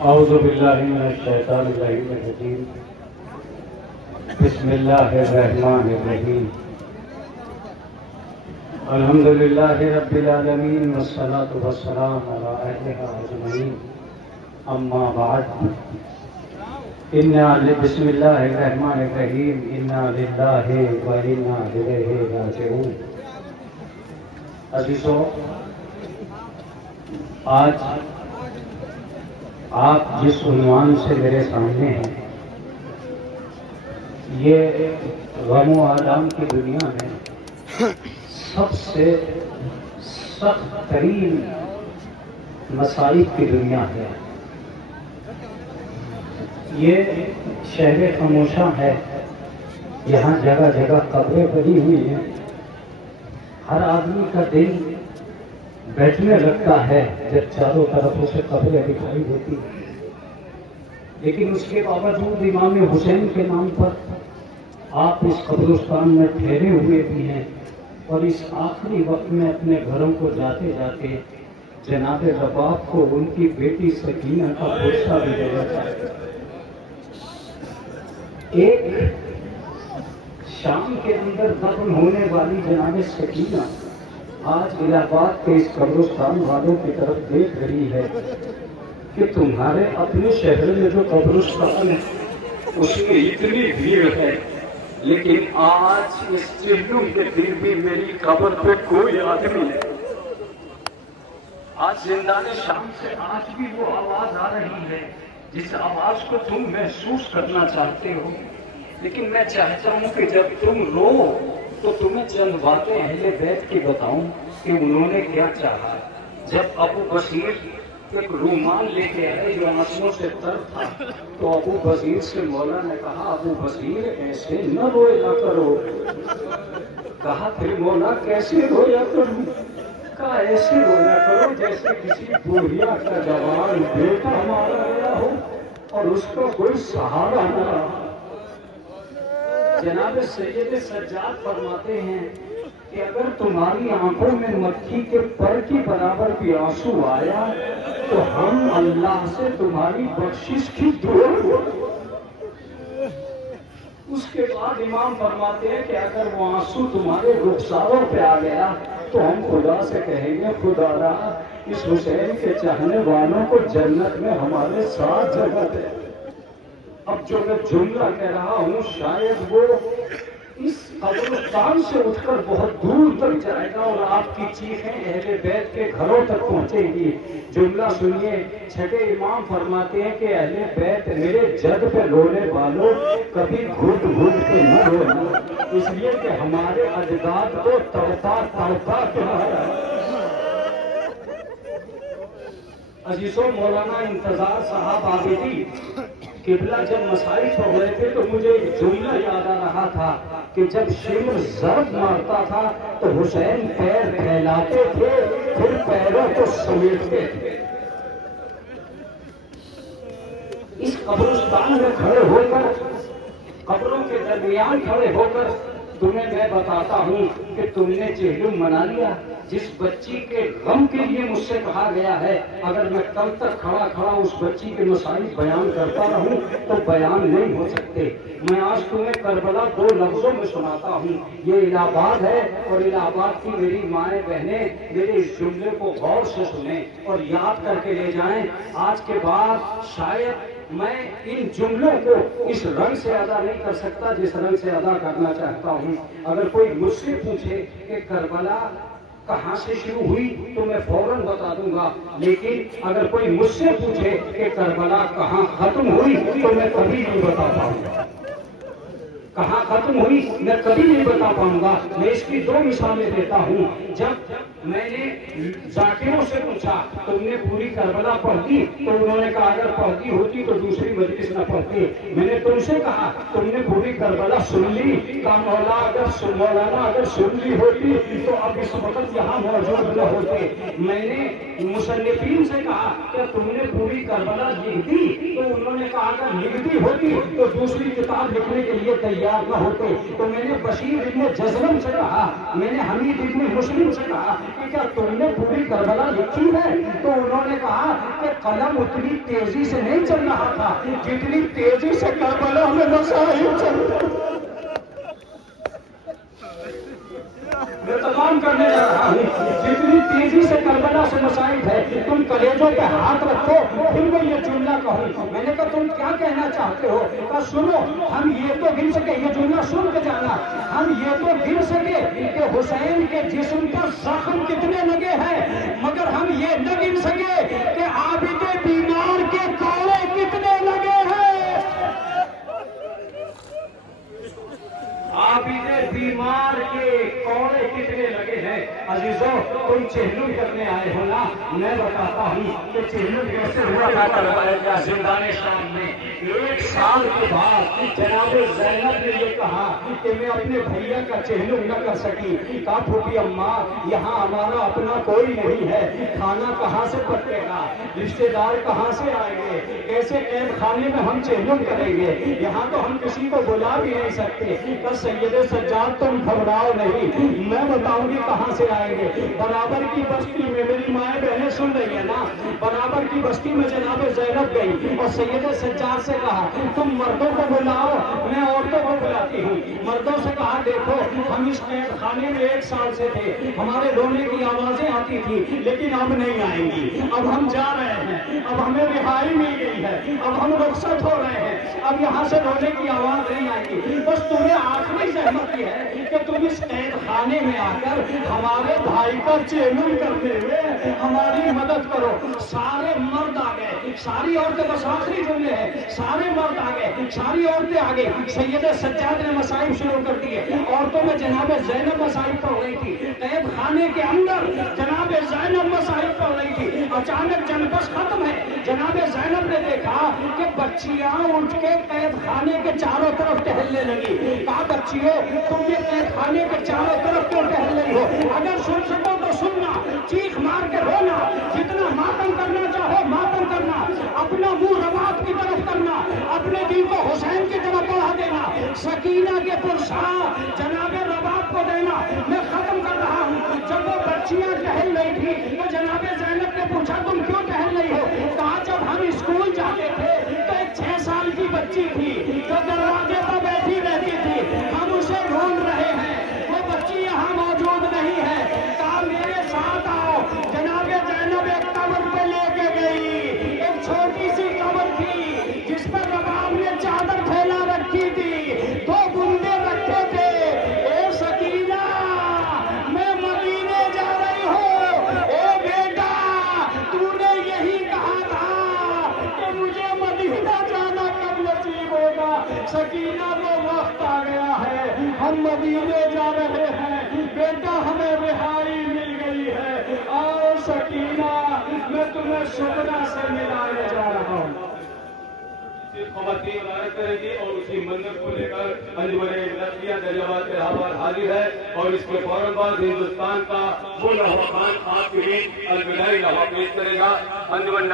اعوذ باللہ من الشیطان الرجیم بسم اللہ الرحمن الرحیم الحمد للہ رب العالمین والصلاة والسلام علی اہلہ اجمعین اما بعد بسم اللہ الرحمن الرحیم انا للہ و انا الیہ راجعون۔ عزیزو، آج آپ جس عنوان سے میرے سامنے ہیں، یہ غم و آلام کی دنیا میں سب سے سخت ترین مصائب کی دنیا ہے۔ یہ شہر خاموشاں ہے، یہاں جگہ جگہ قبریں بنی ہوئی ہیں۔ ہر آدمی کا دل بیٹھنے لگتا ہے جب چاروں طرف اسے قبریں دکھائی دیتی ہیں، لیکن اس کے باوجود امام حسین کے نام پر آپ اس قبرستان میں ٹھہرے ہوئے بھی ہیں، اور اس آخری وقت میں اپنے گھروں کو جاتے جاتے جناب رباب کو ان کی بیٹی سکینہ کا پوچھا بھی دینا چاہتے ہیں۔ ایک شام کے اندر دفن ہونے والی جناب سکینہ آج الہ آباد کے اس قبرستان والوں کی طرف دیکھ رہی ہے کہ تمہارے اپنے شہر میں جو قبرستان ہے اس میں اتنی بھیڑ ہے، لیکن آج اس چہلم کے دن بھی میری قبر پہ کوئی آدمی نہیں۔ آج زندان شام سے آج بھی وہ آواز آ رہی ہے جس آواز کو تم محسوس کرنا چاہتے ہو، لیکن میں چاہتا ہوں کہ جب تم رو تو تمہیں چند باتیں اہل بیت کی بتاؤں کہ انہوں نے کیا چاہا۔ جب ابو بصیر ایک رومال لے کے آئے جو آنسوؤں سے تر تھا، تو ابو بصیر سے مولا نے کہا ابو بصیر ایسے نہ رویا کرو۔ کہا پھر مولا کیسے رویا کروں؟ کہا ایسے رویا کرو جیسے کسی بوڑھیا کا جوان بیٹا مارا گیا ہو اور اس کو کوئی سہارا نہ رہا۔ جناب سید سجاد فرماتے ہیں کہ اگر تمہاری آنکھوں میں مکھی کے پر کی برابر بھی آنسو آیا تو ہم اللہ سے تمہاری بخشش کی دعا کریں۔ اس کے بعد امام فرماتے ہیں کہ اگر وہ آنسو تمہارے رخساروں پہ آ گیا تو ہم خدا سے کہیں گے خدا را اس حسین کے چاہنے والوں کو جنت میں ہمارے ساتھ جگہ دے۔ اب جو میں جملہ کہہ رہا ہوں شاید وہ اس قبرستان سے اٹھ کر بہت دور تک جائے گا اور آپ کی چیخیں اہل بیت کے گھروں تک پہنچے گی۔ جملہ سنیے، چھٹے امام فرماتے ہیں کہ اہل بیت میرے جد پہ رونے والوں کبھی گھٹ گھٹ کے نہ رونا، اس لیے کہ ہمارے اجداد کو تڑپا تڑپا کے مارا۔ عزیزوں، مولانا انتظار صاحب عابدی قبلہ جب مسائل ہو گئے تھے تو مجھے ایک جملہ یاد آ رہا تھا کہ جب شمر ضرب مارتا تھا تو حسین پیر پھیلاتے تھے پھر پیروں کو سمیٹتے تھے۔ اس قبرستان میں کھڑے ہو کر، قبروں کے درمیان کھڑے ہو کر تمہیں میں بتاتا ہوں کہ تم نے چہلم منا لیا۔ جس بچی کے غم کے لیے مجھ سے کہا گیا ہے اگر میں کل تک کھڑا کھڑا اس بچی کے مسائل بیان کرتا رہوں تو بیان نہیں ہو سکتے۔ میں آج تمہیں کربلا دو لفظوں میں سناتا ہوں۔ یہ الہ آباد ہے اور الہ آباد کی میری مائیں بہنیں میرے اس جملے کو غور سے سنیں اور یاد کر کے لے جائیں۔ آج کے بعد شاید میں ان جملوں کو اس رنگ سے ادا نہیں کر سکتا جس رنگ سے ادا کرنا چاہتا ہوں۔ اگر کوئی مجھ سے پوچھے کہ کربلا کہاں سے شروع ہوئی تو میں فوراً بتا دوں گا، لیکن اگر کوئی مجھ سے پوچھے کہ کربلا کہاں ختم ہوئی تو میں کبھی نہیں بتا پاؤں گا۔ کہاں ختم ہوئی میں کبھی نہیں بتا پاؤں گا۔ میں اس کی دو مثالیں دیتا ہوں۔ جب میں نے ذاکروں سے پوچھا تم نے پوری کربلا پڑھ دی تو انہوں نے کہا اگر پڑھتی ہوتی تو دوسری مجلس نہ پڑھتی۔ میں نے تم سے کہا تم نے پوری کربلا سن لی؟ کہا مولانا اگر سن لی ہوتی تو اب اس وقت یہاں موجود نہ ہوتے۔ میں نے مصنفین سے کہا کہ تم نے پوری کربلا لکھ دی تو انہوں نے کہا اگر لکھ دی ہوتی تو دوسری کتاب لکھنے کے لیے تیار نہ ہوتے۔ تو میں نے بشیر ابن جزلم سے کہا، میں نے حمید ابن مسلم سے کہا کہ کیا تم نے پوری کربلا لکھی ہے تو انہوں نے کہا کہ قلم اتنی تیزی سے نہیں چل رہا تھا جتنی تیزی سے کربلا میں مسائل چل رہے تھے۔ میں تمام کرنے جا رہا ہوں، جتنی تیزی سے کربلا سے مسائل ہے، تم کلیجوں پہ ہاتھ رکھو پھر میں یہ جملہ کہوں۔ میں نے کہا تم کیا کہنا چاہتے ہو؟ کہا سنو، ہم یہ تو گن سکے، یہ جملہ سن کے جانا، ہم یہ تو گن سکے کہ حسین کے جسم پر زخم کتنے لگے ہیں، مگر ہم یہ نہ گن سکے کہ عابد بیمار کے کوڑے کتنے لگے ہیں۔ عابد بیمار کے کوڑے کتنے لگے ہیں۔ عزیزوں، تم چہلم کرنے آئے ہو نا، میں بتاتا ہوں کہ چہلم کیسے ہوا تھا کربلا زندان شام میں۔ 1 سال کے بعد جناب زینب نے یہ کہا کہ میں اپنے بھیا کا چہلم نہ کر سکی۔ کہا پھوپھی اماں، یہاں ہمارا اپنا کوئی نہیں ہے، کھانا کہاں سے پکے گا، رشتے دار کہاں سے آئیں گے، کیسے قید خانے میں ہم چہلم کریں گے، یہاں تو ہم کسی کو بلا بھی نہیں سکتے۔ بس سید سجاد تم گھبراؤ نہیں، میں بتاؤں گی کہاں سے آئیں گے۔ برابر کی بستی میں، میری مائیں بہنیں سن رہی ہیں نا، برابر کی بستی میں جناب زینب گئی اور سید سجاد سے کہا تم مردوں کو بلاؤ، میں عورتوں کو بلاتی ہوں۔ مردوں سے کہا دیکھو ہم اس قید خانے میں 1 سال سے تھے، ہمارے رونے کی آوازیں آتی تھی لیکن اب نہیں آئیں گی، اب ہم جا رہے ہیں، اب ہمیں رہائی مل گئی ہے، اب ہم رخصت ہو رہے ہیں، اب یہاں سے رونے کی آواز نہیں آئے گی۔ بس تمہیں آخری زحمت یہ ہے کہ تم اس قید خانے میں آ کر ہمارے بھائی کا چہلم کرتے ہوئے ہماری مدد کرو۔ سارے مرد آ گئے، ساری عورتیں، بس آخری جملے ہیں، سارے مرد آ گئے، ساری عورتیں آ گئی۔ سید سجاد نے مسائل شروع کر دیے، عورتوں میں جناب زینب مسائل پڑھ رہی تھی، قید خانے کے اندر جناب زینب مسائل پڑھ رہی تھی۔ اچانک جنبش ختم ہے، جناب زینب نے دیکھا کہ بچیاں اٹھ کے قید خانے کے چاروں طرف ٹہلنے لگی۔ کہا بچیوں تم یہ قید خانے کے چاروں طرف کیوں ٹہل رہی ہو؟ اگر سن سکو تو سننا، چیخ مار کے رونا، جتنا ماتم کرنا چاہو ماتم کرنا، اپنا منہ رباط کی طرف کرنا، اپنے دل کو حسین کی طرف بڑھا دینا، سکینہ کے پرسا جناب رباط کو دینا۔ میں ختم کر رہا ہوں۔ جب وہ بچیاں ٹہل رہی تھی تو جناب زینب نے پوچھا تم کیوں ٹہل رہی ہو؟ کہا جب ہم اسکول جاتے تھے تو ایک 6 سال کی بچی تھی جو دروازے پر بیٹھی رہتی تھی، ہم اسے ڈھونڈ رہے ہیں، وہ بچی یہاں موجود نہیں ہے۔ کہا میرے ساتھ آؤ۔ جناب زینب ایک قبر پہ لے کے گئی، ایک چھوٹی سی قبر تھی جس پر رباب نے چادر پھیلا رکھی تھی، 2 گندے رکھے تھے۔ اے سکینہ میں مدینے جا رہی ہوں، اے بیٹا تو نے یہی کہا تھا کہ مجھے مدینہ جانا کب نصیب ہوگا۔ سکینہ وہ وقت آ گیا ہے، ہم مدینے جا رہے ہیں، بیٹا ہمیں رہائی مل گئی ہے، آؤ سکینہ میں تمہیں شکرہ سے ملانے جا رہا ہوں۔ خواتین عبادت کریں گی اور اسی منظر کو لے کر انجمن نقلیہ دریا آباد کے رہبر حاضر ہے اور اس کے فوراً بعد ہندوستان کا وہ لوحہ خان آپ کے لیے الوداعی لوحہ پیش کرے گا۔ انجمن